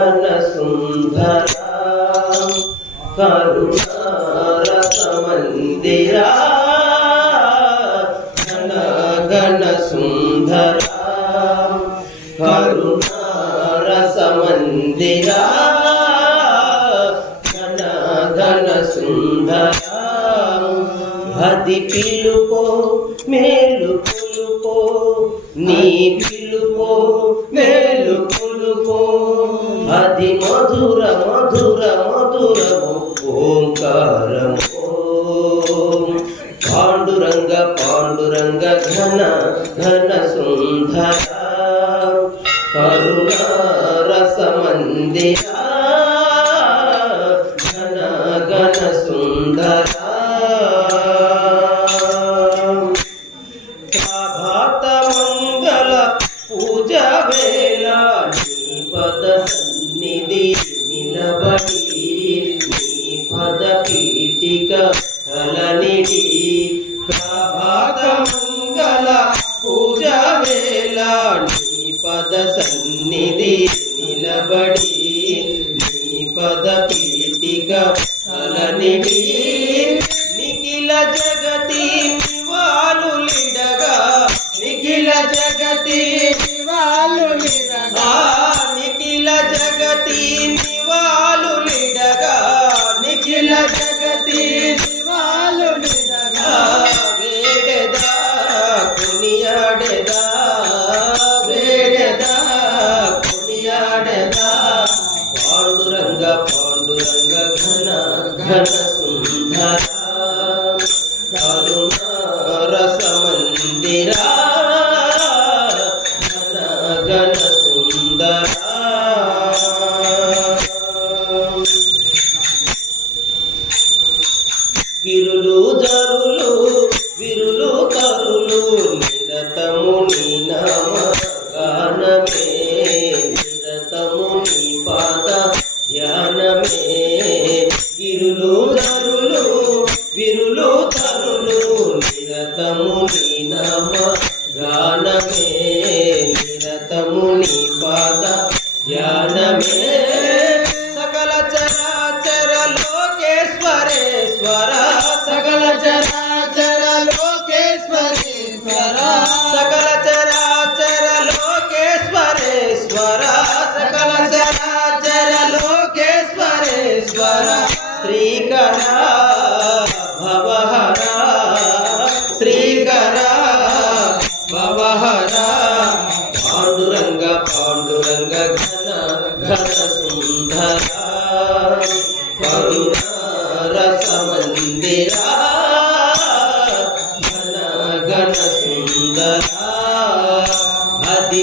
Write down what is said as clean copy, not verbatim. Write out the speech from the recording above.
ఘన సుందరా కరుణారస మందిరా ఘన ఘన సుందరా కరుణారస మందిరా ఘన ఘన సుందరా అది పిలుపో మేలు కొలుపో నీ పిలుపో మేలు కొలుపో అది మధుర మధుర మధురము ఓంకారము పాండురంగ పాండురంగ ఘన ఘన సుందర కరుణారస మందిరా ఘన ఘన సుందర ప్రభాత మంగళ పూజ వేళ నీ పద సన్నిధి నిలబడి నీ పద పీఠిక తలనిడి ప్రభాత మంగళ పూజ వేళ నీ పద సన్నిధి నిలబడి నీ పద పీఠిక తలనిడి నిఖిల జగతి నివాళులిడగా నిఖిల జగతి నివాళులిడగా నిఖిల జగతి నివాళులిడగా నిఖిల జగతి నివాళులిడగా వేడెదా కొనియాడెదా వేడెదా కొనియాడెదా పాండురంగ పాండురంగ ఘన ఘన సుందర కరుణారస మందిరా ఘన ఘన సుందర గిరులు జరులు విరులు తరులు నిరతము నీ నామ గానమే నిరతము నీ పాద ధ్యానమే గిరులు జరులు విరులు తరులు నిరతము నీ నామ గానమే నిరతము నీ పాద ధ్యానమే సకల చరాచర లోకేశ్వరేశ్వర సకల చరాచర లోకేశ్వరేశ్వర సకల చరాచర లోకేశ్వరేశ్వర సకల చరాచర లోకేశ్వరేశ్వర శ్రీకర భవహర శ్రీకర భవహర పాండురంగ పాండురంగ ఘన ఘన సుందర కరుణారస మందిరా ఘన ఘన సుందర అది